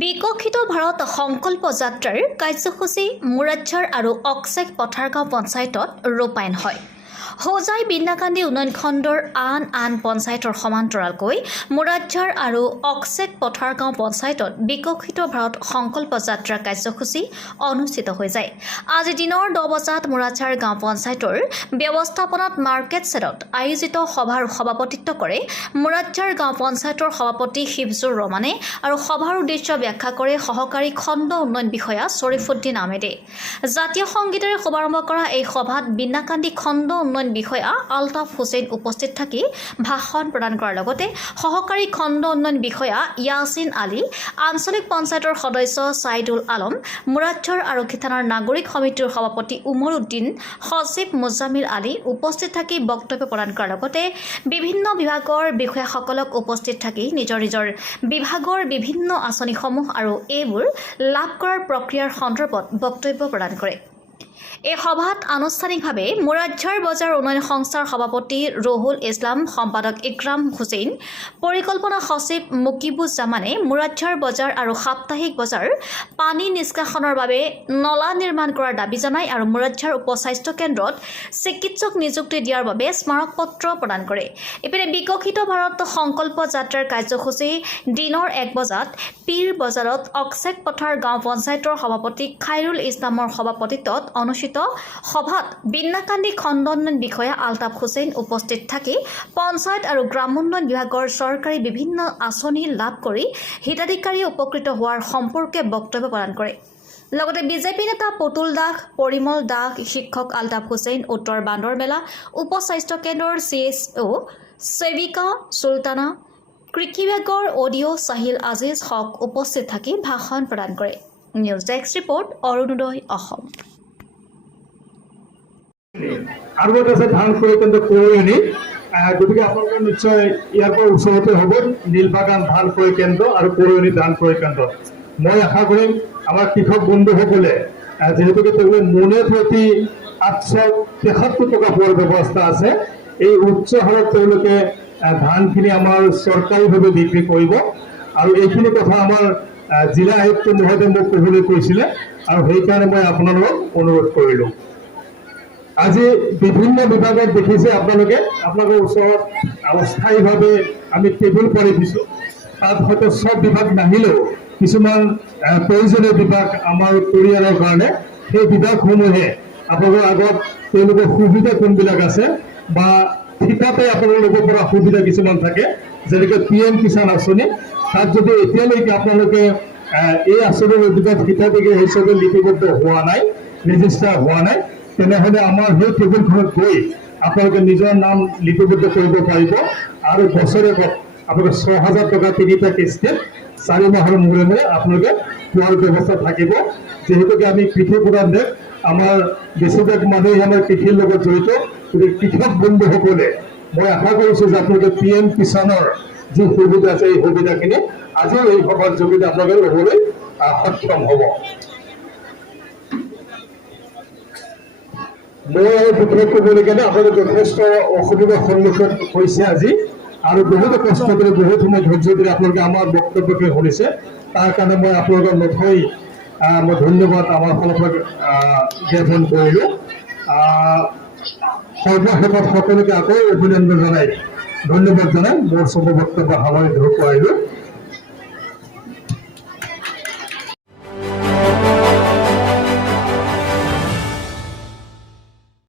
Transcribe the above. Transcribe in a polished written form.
বিকশিত ভাৰত সংকল্প যাত্ৰাৰ কাৰ্যসূচী মুৰাদঝাৰ আৰু অক্সেক পথাৰগাঁও পঞ্চায়তত ৰূপায়ণ হয়। হোজাই বিন্নাকান্দি উন্নয়ন খণ্ডৰ আন পঞ্চায়তৰ সমান্তৰালকৈ মুৰাদঝাৰ আৰু অক্সেক পথাৰগাঁও পঞ্চায়তত বিকশিত ভাৰত সংকল্প যাত্ৰা কাৰ্যসূচী অনুষ্ঠিত হৈ যায়। আজি দিনৰ 10 বজাত মুৰাদঝাৰ গাঁও পঞ্চায়তৰ ব্যৱস্থাপনাত মাৰ্কেট চেডত আয়োজিত সভাৰ সভাপতিত্ব কৰে মুৰাদঝাৰ গাঁও পঞ্চায়তৰ সভাপতি শিৱজুৰ ৰহমানে আৰু সভাৰ উদ্দেশ্য ব্যাখ্যা কৰে সহকাৰী খণ্ড উন্নয়ন বিষয়া শ্বৰিফুদ্দিন আহমেদে। জাতীয় সংগীতেৰে শুভাৰম্ভ কৰা এই সভাত বিন্নাকান্দি খণ্ড উন্নয়ন বিষয়া আলতাফ হুছেইন উপস্থিত থাকি ভাষণ প্ৰদান কৰাৰ লগতে সহকাৰী খণ্ড উন্নয়ন বিষয়া ইয়াছিন আলী, আঞ্চলিক পঞ্চায়তৰ সদস্য ছাইদুল আলম, মুৰাদঝাৰ আৰক্ষী থানাৰ নাগৰিক সমিতিৰ সভাপতি উমৰ উদ্দিন, সচিব মুজামিল আলী উপস্থিত থাকি বক্তব্য প্ৰদান কৰাৰ লগতে বিভিন্ন বিভাগৰ বিষয়াসকলক উপস্থিত থাকি নিজৰ বিভাগৰ বিভিন্ন আঁচনিসমূহ আৰু এইবোৰ লাভ কৰাৰ প্ৰক্ৰিয়াৰ সন্দৰ্ভত বক্তব্য প্ৰদান কৰে। এই সভাত আনুষ্ঠানিকভাৱে মুৰাদঝাৰ বজাৰ উন্নয়ন সংস্থাৰ সভাপতি ৰহুল ইছলাম, সম্পাদক ইকৰাম হুছেইন, পৰিকল্পনা সচিব মুকিবুজ্জামানে মুৰাদঝাৰ বজাৰ আৰু সাপ্তাহিক বজাৰ পানী নিষ্কাশনৰ বাবে নলা নিৰ্মাণ কৰাৰ দাবী জনায় আৰু মুৰাদঝাৰ উপস্বাস্থ্য কেন্দ্ৰত চিকিৎসক নিযুক্তি দিয়াৰ বাবে স্মাৰকপত্ৰ প্ৰদান কৰে। ইপিনে বিকশিত ভাৰত সংকল্প যাত্ৰাৰ কাৰ্যসূচী দিনৰ 1 বজাত পীৰ বজাৰত অক্সেক পথাৰ গাঁও পঞ্চায়তৰ সভাপতি খাইৰুল ইছলামৰ সভাপতিত্বত অনুষ্ঠিত সভাত বিন্নাকান্দি খণ্ড উন্নয়ন বিষয়া আলতাফ হুছেইন উপস্থিত থাকি পঞ্চায়ত আৰু গ্ৰামোন্নয়ন বিভাগৰ চৰকাৰী বিভিন্ন আঁচনি লাভ কৰি হিতাধিকাৰী উপকৃত হোৱাৰ সম্পৰ্কে বক্তব্য প্ৰদান কৰে। লগতে বিজেপি নেতা পুতুল দাস, পৰিমল দাস, শিক্ষক আলতাফ হুছেইন, উত্তৰ বান্দৰমেলা উপস্বাস্থ্য কেন্দ্ৰৰ CSO সেবিকা চুলতানা, কৃষি বিভাগৰ অডিঅ' চাহিল আজিজ হক উপস্থিত থাকি ভাষণ প্ৰদান কৰে। News desk report, Arunodoy Assam. আৰু এটা আছে ধান ক্ৰয় কেন্দ্ৰ কৰয়নি, গতিকে আপোনালোকে নিশ্চয় ইয়াৰ পৰা ওচৰতে হ'ব নীলবাগান ধান ক্ৰয় কেন্দ্ৰ আৰু কৰয়নি ধান ক্ৰয় কেন্দ্ৰ। মই আশা কৰিম আমাৰ কৃষক বন্ধুসকলে যিহেতুকে তেওঁলোকে মোনে প্ৰতি 873 টকা পোৱাৰ ব্যৱস্থা আছে, এই উচ্চ হাৰত তেওঁলোকে ধানখিনি আমাৰ চৰকাৰীভাৱে বিক্ৰী কৰিব আৰু এইখিনি কথা আমাৰ জিলা আয়ুক্ত মহোদয়ে মোক ক'বলৈ কৈছিলে আৰু সেইকাৰণে মই আপোনালোকক অনুৰোধ কৰিলোঁ। আজি বিভিন্ন বিভাগত দেখিছে আপোনালোকৰ ওচৰত অস্থায়ীভাৱে আমি টেবুল পাৰি দিছোঁ। তাত হয়তো সব বিভাগ নাহিলেও কিছুমান প্ৰয়োজনীয় বিভাগ আমাৰ পৰিয়ালৰ কাৰণে সেই বিভাগসমূহে আপোনালোকৰ আগত তেওঁলোকৰ সুবিধা কোনবিলাক আছে বা ঠিকাতে আপোনালোকৰ পৰা সুবিধা কিছুমান থাকে, যেনেকৈ PM কিষাণ আঁচনি, তাত যদি এতিয়ালৈকে আপোনালোকে এই আঁচনিৰ অধীনত হিতাধিকাৰী হিচাপে লিপিবদ্ধ হোৱা নাই, ৰেজিষ্টাৰ হোৱা নাই, তেনেহ'লে আমাৰ সেই টেবুলখনত গৈ আপোনালোকে নিজৰ নাম লিপিবদ্ধ কৰিব পাৰিব আৰু বছৰেকত আপোনালোকে 6,000 টকা তিনিটা কিস্তিত 4 মাহৰ মূৰে মূৰে আপোনালোকে পোৱাৰ ব্যৱস্থা থাকিব। যিহেতুকে আমি কৃষি প্ৰধান দেশ, আমাৰ বেছিভাগ মানুহে আমাৰ কৃষিৰ লগত জড়িত, গতিকে কৃষক বন্ধুসকলে মই আশা কৰিছোঁ যে আপোনালোকে PM কিষাণৰ যি সুবিধা আছে এই সুবিধাখিনি আজিও এই সভাৰ যোগেদি আপোনালোকে ল'বলৈ সক্ষম হ'ব। মই আৰু বিশেষ ক'বলৈ গ'লে আপোনালোকে যথেষ্ট অসুবিধাৰ সন্মুখীন হৈছে আজি আৰু বহুতো কষ্ট কৰি বহুত সময় ধৈৰ্য ধৰি আপোনালোকে আমাৰ বক্তব্যকে শুনিছে, তাৰ কাৰণে মই আপোনালোকৰ নথৈ মই ধন্যবাদ আমাৰ ফালৰ পৰা জ্ঞাপন কৰিলোঁ। সৰ্বশেষত সকলোকে আকৌ অভিনন্দন জনাই ধন্যবাদ জনাই মোৰ চব বক্তব্য সামৰি ধৰিব পাৰিলোঁ।